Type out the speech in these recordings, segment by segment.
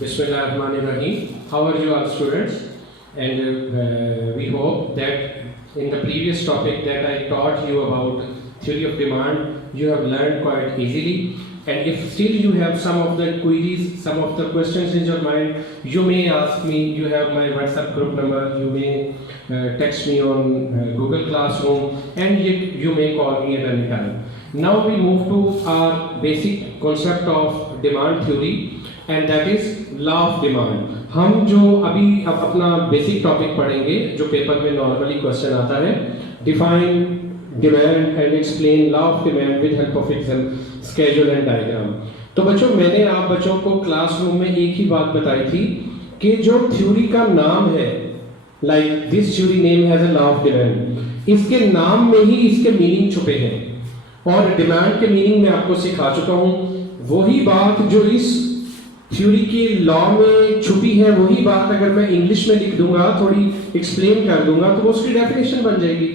Bismillahirrahmanirrahim. How are you all students? And we hope that in the previous topic that I taught you about theory of demand, you have learned quite easily. And if still you have some of the queries, some of the questions in your mind, you may ask me. You have my WhatsApp group number. You may text me on Google Classroom, and you may call me at any time. Now we move to our basic concept of demand theory, and that is law of demand. हम जो अभी अब अपना basic topic पढ़ेंगे जो paper में normally question आता है, define demand and explain law of demand with help of example schedule and diagram. तो बच्चों, मैंने आप बच्चों को क्लासरूम में एक ही बात बताई थी कि जो थ्योरी का नाम है, like this theory name has a law of demand, इसके नाम में ही इसके मीनिंग छुपे हैं. और डिमांड के मीनिंग मैं आपको सिखा चुका हूं. वही बात जो इस थ्योरी के लॉ में छुपी है, वही बात अगर मैं इंग्लिश में लिख दूंगा, थोड़ी एक्सप्लेन कर दूंगा, तो वो उसकी डेफिनेशन बन जाएगी.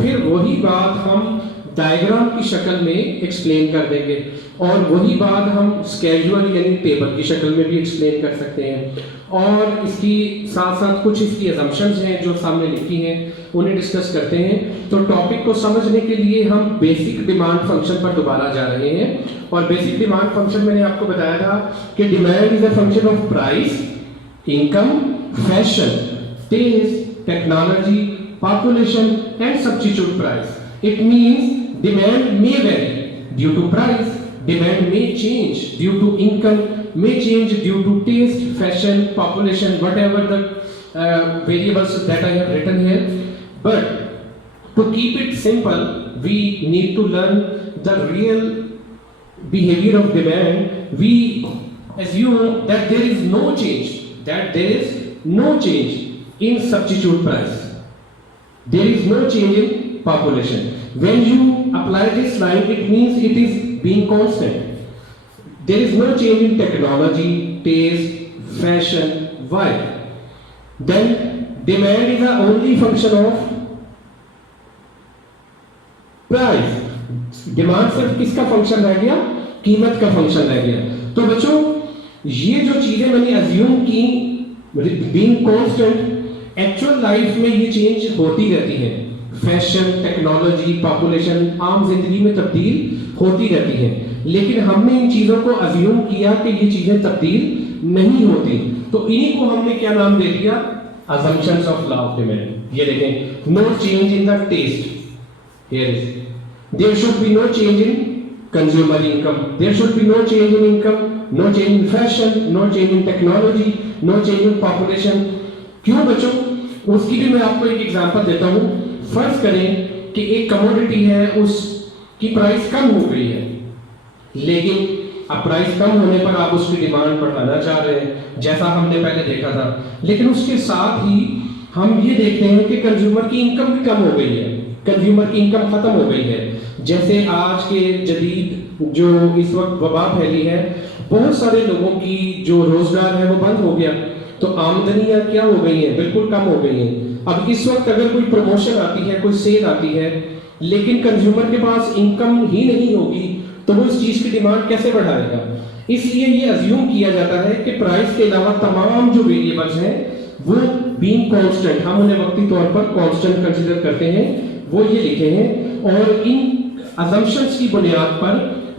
फिर वही बात हम डायग्राम की शक्ल में एक्सप्लेन कर देंगे, और वही बात हम स्केड्यूल यानी टेबल की शक्ल में भी एक्सप्लेन कर सकते हैं. और इसकी साथ साथ कुछ इसकी असम्पशंस हैं जो सामने लिखी हैं, उन्हें डिस्कस करते हैं. तो टॉपिक को समझने के लिए हम बेसिक डिमांड फंक्शन पर दोबारा जा रहे हैं. और बेसिक डिमांड फंक्शन मैंने आपको बताया था कि demand is a function of price, income, fashion, taste, technology, population and substitute price. It means demand may vary due to price, demand may change due to income, may change due to taste, fashion, population, whatever the variables that I have written here. But to keep it simple, we need to learn the real behavior of demand. We assume that there is no change in substitute price. There is no change in population. When you apply this line, it means it is being constant. There is no change in technology, taste, fashion. Why? Then demand is the only function of price. Demand सिर्फ किसका function रह गया? कीमत का function रह गया. तो बच्चों, ये जो चीजें मैंने अज्यूम की बीइंग कांस्टेंट, एक्चुअल लाइफ में ये चेंज होती रहती है. फैशन, टेक्नोलॉजी, पॉपुलेशन आम जिंदगी में तब्दील होती रहती है, लेकिन हमने इन चीजों को अज्यूम किया कि ये चीजें तब्दील नहीं होती. तो इन्हीं को हमने क्या नाम दे दिया? assumptions of law of demand. ये देखें, no change in the taste. Here is there should be no change in consumer income. There should be no change in income, no change in fashion, no change in technology, no change in population. क्यों बच्चों? उसकी भी मैं आपको एक example देता हूँ. फर्ज करें कि एक कमोडिटी है, उसकी प्राइस कम हो गई है, लेकिन अब प्राइस कम होने पर आप उसकी डिमांड बढ़ाना चाह रहे हैं, जैसा हमने पहले देखा था. लेकिन उसके साथ ही हम ये देखते हैं कि कंज्यूमर की इनकम भी कम हो गई है, कंज्यूमर की इनकम खत्म हो गई है. जैसे आज के जदीद जो इस वक्त वबा फैली है, बहुत सारे लोगों की जो रोजगार है वो बंद हो गया. तो आमदनियां क्या हो गई हैं? बिल्कुल कम हो गई हैं. अब इस वक्त अगर कोई प्रमोशन आती है, कोई सेल आती है, लेकिन कंज्यूमर के पास इनकम ही नहीं होगी, तो वो इस चीज की डिमांड कैसे बढ़ाएगा? इसलिए ये अज्यूम किया जाता है कि प्राइस के अलावा तमाम जो वेरिएबल्स हैं वो बीइंग कांस्टेंट, हम उन्हें वक्ती तौर पर कांस्टेंट कंसीडर करते हैं, वो ये लिखे हैं. और इन असम्पशंस की बुनियाद पर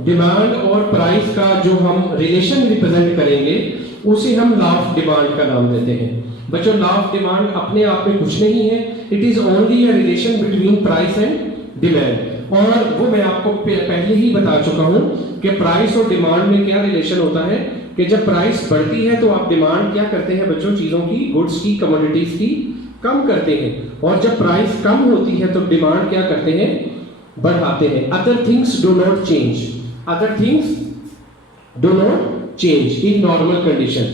डिमांड और प्राइस का जो हम रिलेशन रिप्रेजेंट करेंगे, उसे हम लॉ ऑफ डिमांड का नाम देते हैं. बच्चों, लॉ ऑफ डिमांड अपने आप में कुछ नहीं है. It is only a relation between price and demand. और वो मैं आपको पहले ही बता चुका हूं कि प्राइस और डिमांड में क्या रिलेशन होता है. कि जब प्राइस बढ़ती है तो आप डिमांड क्या करते हैं बच्चों? चीजों की, गुड्स की, कमोडिटीज की कम करते हैं. और जब प्राइस कम होती है तो डिमांड क्या करते हैं? बढ़ाते हैं. Other things do not change. Other things do not change in normal condition.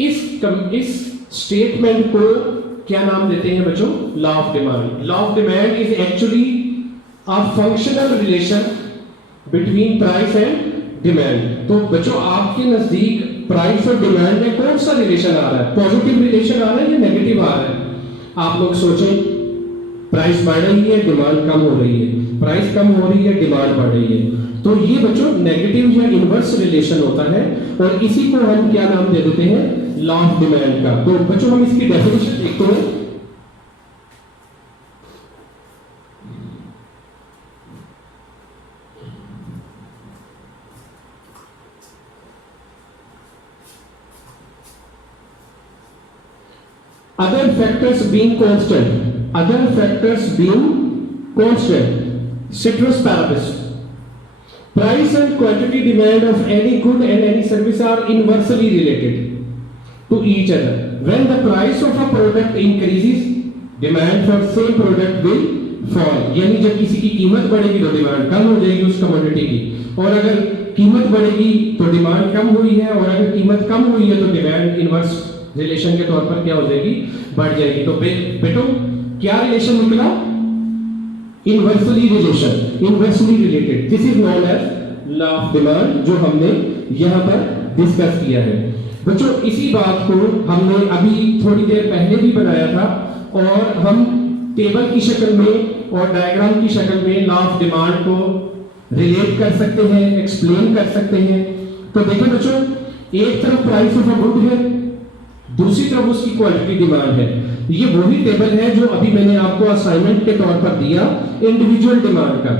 इस स्टेटमेंट को क्या नाम देते हैं बच्चों? Law of demand. Law of demand is actually a functional relation between price and demand. तो बच्चों, आपके नजदीक प्राइस और डिमांड में कौन सा रिलेशन आ रहा है? पॉजिटिव रिलेशन आ रहा है या नेगेटिव आ रहा है? आप लोग सोचें. प्राइस बढ़ रही है, डिमांड कम हो रही है. प्राइस कम हो रही है, डिमांड बढ़ रही है. तो ये बच्चों नेगेटिव या इनवर्स रिलेशन होता है, और इसी को हम क्या नाम दे देते हैं, लॉ ऑफ डिमांड का। तो बच्चों हम इसकी डेफिनेशन देखते हैं। Other factors being constant, ceteris paribus, price and quantity demand of any good and any service are inversely related to each other. When the price of a product increases, demand for same product will fall. यानी जब किसी की कीमत बढ़ेगी तो demand कम हो जाएगी उस कमोडिटी की, और अगर कीमत बढ़ेगी तो डिमांड कम हुई है, और अगर कीमत कम हुई है तो डिमांड इनवर्स रिलेशन के तौर पर क्या हो जाएगी, बढ़ जाएगी। तो बेटो क्या रिलेशन निकला, inversely related. This is known as law of demand, जो हमने यहां पर डिस्कस किया है। बच्चों इसी बात को हमने अभी थोड़ी देर पहले भी बनाया था, और हम टेबल की शक्ल में और डायग्राम की शक्ल में लॉ ऑफ डिमांड को रिलेट कर सकते हैं, एक्सप्लेन कर सकते हैं। तो देखिए बच्चों, एक तरफ प्राइस ऑफ अ गुड है, दूसरी तरफ उसकी क्वांटिटी डिमांड है। ये वही टेबल है जो अभी मैंने आपको असाइनमेंट के तौर पर दिया इंडिविजुअल डिमांड का,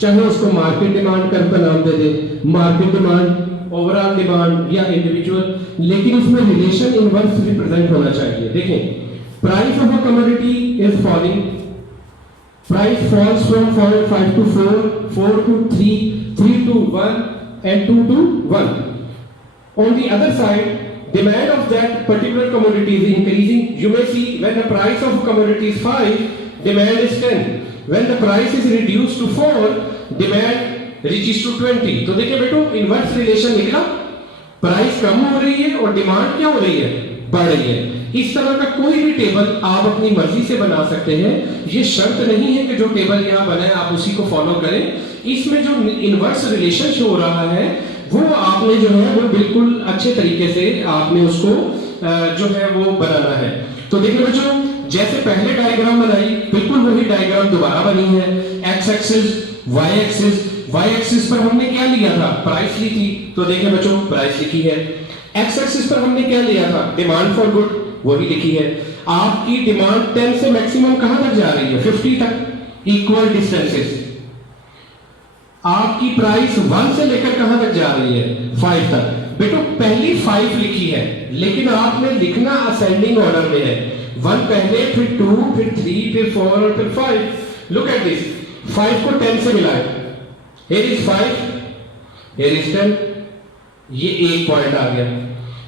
चाहे उसको मार्केट डिमांड का नाम दे दे, मार्केट डिमांड, ओवरऑल डिमांड या इंडिविजुअल, लेकिन उसमें रिलेशन इनवर्स रिप्रेजेंट होना चाहिए। देखें, price of a commodity is falling, price falls from 5 to 4, 4 to 3, 3 to 1 and 2 to 1. On the other side, demand of that particular commodity is increasing. You may see when the price of a commodity is 5, demand is 10. When the price is reduced to 4, demand reaches to 20. तो देखिए बेटो, inverse relation निकला, price कम हो रही है और demand क्या हो रही है, बढ़ रही है। इस तरह का कोई भी टेबल आप अपनी मर्जी से बना सकते हैं, ये शर्त नहीं है कि जो टेबल यहाँ बना है आप उसी को फॉलो करें। इसमें जो इनवर्स रिलेशन शो हो रहा है वो आपने जो है वो बिल्कुल अच्छे तरीके से आपने उसको जो है वो बनाना है। तो देखिए बच्चों, जैसे पहले डायग्राम बनाई बिल्कुल वही डायग्राम दोबारा बनी है। X axis, Y axis, Y axis पर हमने क्या लिया था, प्राइस ली थी, तो देखिए बच्चों प्राइस लिखी है। एक्स एक्सिस पर हमने क्या लिया था, डिमांड फॉर गुड, वही लिखी है। आपकी डिमांड 10 से मैक्सिमम कहां तक जा रही है, 50 तक, इक्वल डिस्टेंसेस। आपकी प्राइस 1 से लेकर कहां तक जा रही है, 5 तक। बेटो पहली 5 लिखी है, लेकिन आपने लिखना असेंडिंग ऑर्डर में है, 1 पहले, फिर 2, फिर 3, फिर 4 और फिर 5। लुक एट दिस, 5 को 10 से मिलाएं, here is 5, here is 10, ये एक पॉइंट आ गया।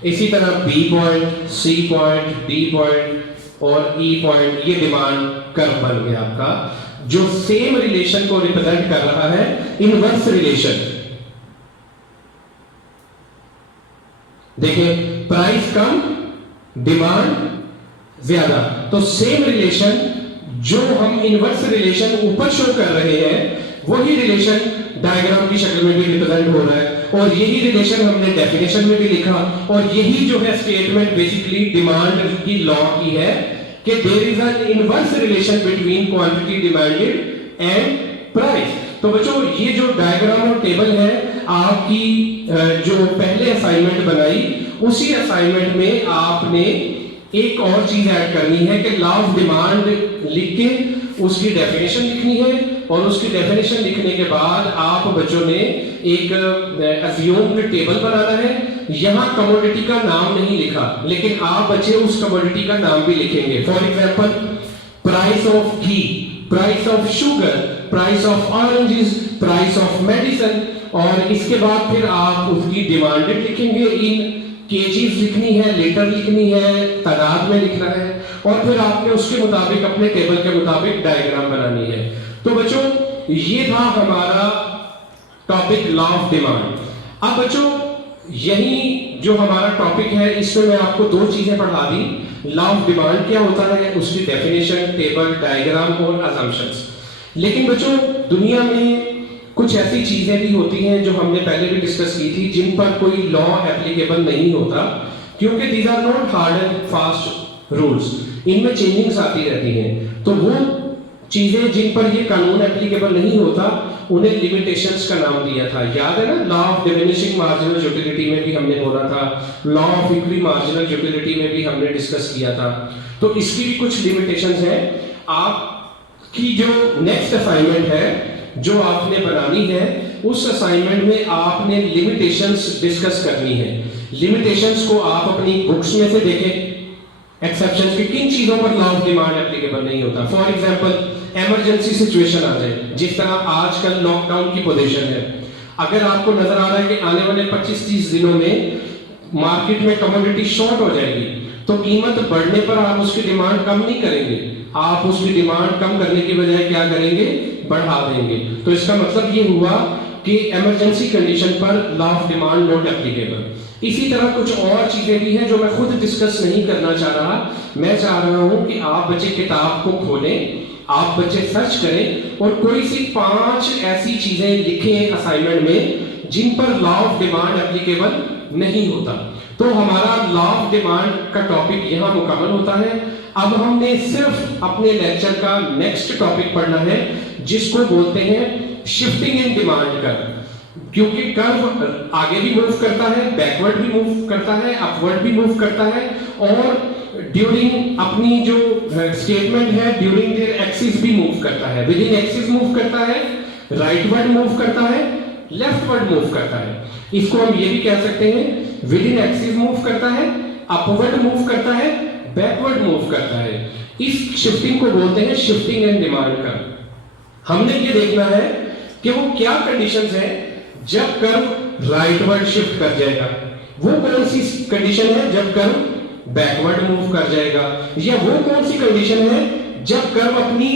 इसी तरह B point, C point, D point और ई पॉइंट, ये डिमांड कर्व बन गया आपका, जो सेम रिलेशन को रिप्रेजेंट कर रहा है, इनवर्स रिलेशन। देखिए प्राइस कम, डिमांड ज्यादा, तो सेम रिलेशन जो हम इनवर्स रिलेशन ऊपर शो कर रहे हैं, वही रिलेशन डायग्राम की शक्ल में भी रिप्रेजेंट हो रहा है, और यही रिलेशन हमने डेफिनेशन में भी लिखा, और यही जो है स्टेटमेंट बेसिकली डिमांड की लॉ की है कि there is an inverse relation between quantity demanded and price. तो बच्चों ये जो डायग्राम और टेबल है आपकी जो पहले असाइनमेंट बनाई, उसी असाइनमेंट में आपने एक और चीज ऐड करनी है कि लॉ ऑफ डिमांड लिख के उसकी डेफिनेशन लिखनी है, और उसकी डेफिनेशन लिखने के बाद आप बच्चों ने एक अज्यूम्ड टेबल बनाना है। यहां कमोडिटी का नाम नहीं लिखा, लेकिन आप बच्चे उस कमोडिटी का नाम भी लिखेंगे। For example price of ghee, price of sugar, price of oranges, price of medicine, और इसके बाद फिर आप उसकी डिमांडेड लिखेंगे, इन केजीज लिखनी है, लीटर लिखनी है, तादाद में लिखना है, और फिर आपने उसके मुताबिक अपने टेबल के मुताबिक डायग्राम बनानी है। तो बच्चों ये था हमारा टॉपिक लॉ ऑफ डिमांड। अब बच्चों यही जो हमारा टॉपिक है, इसमें मैं आपको 2 चीजें पढ़ा दी, लॉ ऑफ डिमांड क्या होता है, उसकी डेफिनेशन, टेबल, डायग्राम और असम्पशंस। लेकिन बच्चों दुनिया में कुछ ऐसी चीजें भी होती हैं जो हमने पहले भी डिस्कस की थी, जिन पर कोई लॉ एप्लीकेबल नहीं होता, क्योंकि these are not hard and fast rules, इनमें चेंजिंग्स आती रहती हैं। तो वो चीजें जिन पर ये कानून एप्लीकेबल नहीं होता, उन्हें लिमिटेशंस का नाम दिया था। याद है ना, law of diminishing marginal utility में भी हमने बोला था, law of equally marginal utility में भी हमने डिस्कस किया था। तो इसकी भी कुछ लिमिटेशंस हैं। आपकी जो नेक्स्ट असाइनमेंट है जो आपने बनानी है, उस असाइनमेंट में आपने लिमिटेशंस डिस्कस करनी है। लिमिटेशंस को आप अपनी बुक्स में से देखें, एक्सेप्शंस की किन चीजों पर लॉ ऑफ डिमांड एप्लीकेबल नहीं होता। फॉर एग्जांपल, इमरजेंसी सिचुएशन आ जाए, जिस तरह आजकल लॉकडाउन की पोजीशन है। अगर आपको नजर आ रहा है कि आने वाले 25-30 दिनों में मार्केट में कमोडिटी शॉर्ट हो जाएगी, तो कीमत बढ़ने पर आप उसकी डिमांड कम नहीं करेंगे, आप उसकी डिमांड कम करने की बजाय क्या करेंगे, बढ़ा देंगे। तो इसका मतलब ये हुआ कि इमरजेंसी कंडीशन पर law of demand not applicable. इसी तरह कुछ और चीजें भी हैं जो मैं खुद डिस्कस नहीं करना चाह रहा। मैं चाह रहा हूं कि आप बच्चे किताब को खोलें, आप बच्चे सर्च करें और कोई सी 5 ऐसी चीजें लिखें असाइनमेंट में जिन पर लॉ ऑफ डिमांड एप्लीकेबल नहीं होता। तो हमारा लॉ ऑफ डिमांड का टॉपिक यहां मुकम्मल होता है। अब हमने सिर्फ अपने लेक्चर का नेक्स्ट टॉपिक पढ़ना है, जिसको बोलते हैं शिफ्टिंग इन डिमांड कर्व। क्योंकि कर्व आगे भी मूव करता है, बैकवर्ड भी मूव करता है, अपवर्ड भी मूव करता है, और ड्यूरिंग अपनी जो स्टेटमेंट है ड्यूरिंग देयर एक्सिस भी मूव करता है। विद इन एक्सिस मूव करता है, राइटवर्ड मूव करता है, लेफ्टवर्ड मूव करता है। इसको हम ये भी कह सकते हैं, विद इन एक्सिस मूव करता है, अपवर्ड मूव करता है, बैकवर्ड मूव करता है। इस शिफ्टिंग को बोलते हैं शिफ्टिंग इन डिमांड कर्व। हमने ये देखना है कि वो क्या कंडीशंस हैं जब कर्व राइटवर्ड शिफ्ट कर जाएगा, वो कौन सी कंडीशन है जब कर्व बैकवर्ड मूव कर जाएगा, या वो कौन सी कंडीशन है जब कर्व अपनी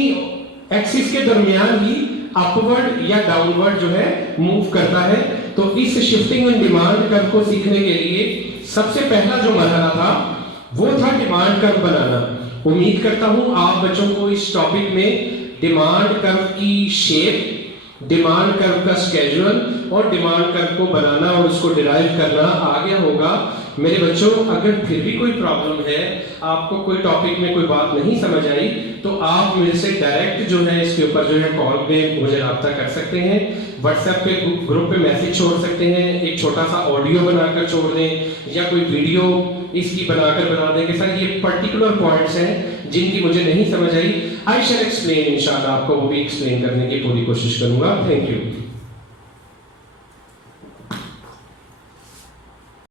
एक्सिस के दरमियान ही अपवर्ड या डाउनवर्ड जो है मूव करता है। तो इस शिफ्टिंग इन डिमांड कर्व को सीखने के लिए सबसे पहला जो मरहला था वो था डिमांड कर्व बनाना। उम्मीद करता हूं आप बच्चों को इस टॉपिक में डिमांड कर्व की शेप, डिमांड कर्व का स्केड्यूल और डिमांड कर्व को बनाना और उसको डिराइव करना आ गया होगा। मेरे बच्चों, अगर फिर भी कोई प्रॉब्लम है, आपको कोई टॉपिक में कोई बात नहीं समझ आई, तो आप मेरे से डायरेक्ट जो है इसके ऊपर जो है कॉल पे मुझे रब्ता कर सकते हैं, व्हाट्सएप पे ग्रुप पे मैसेज छोड़ सकते हैं, एक छोटा सा ऑडियो बनाकर छोड़ दें, या कोई वीडियो इसकी बनाकर बना दें कि सर ये पर्टिकुलर पॉइंट्स हैं जिनकी मुझे नहीं समझ आई, आई शैल एक्सप्लेन। इंशाल्लाह आपको वो भी एक्सप्लेन करने की पूरी कोशिश करूंगा। Thank you.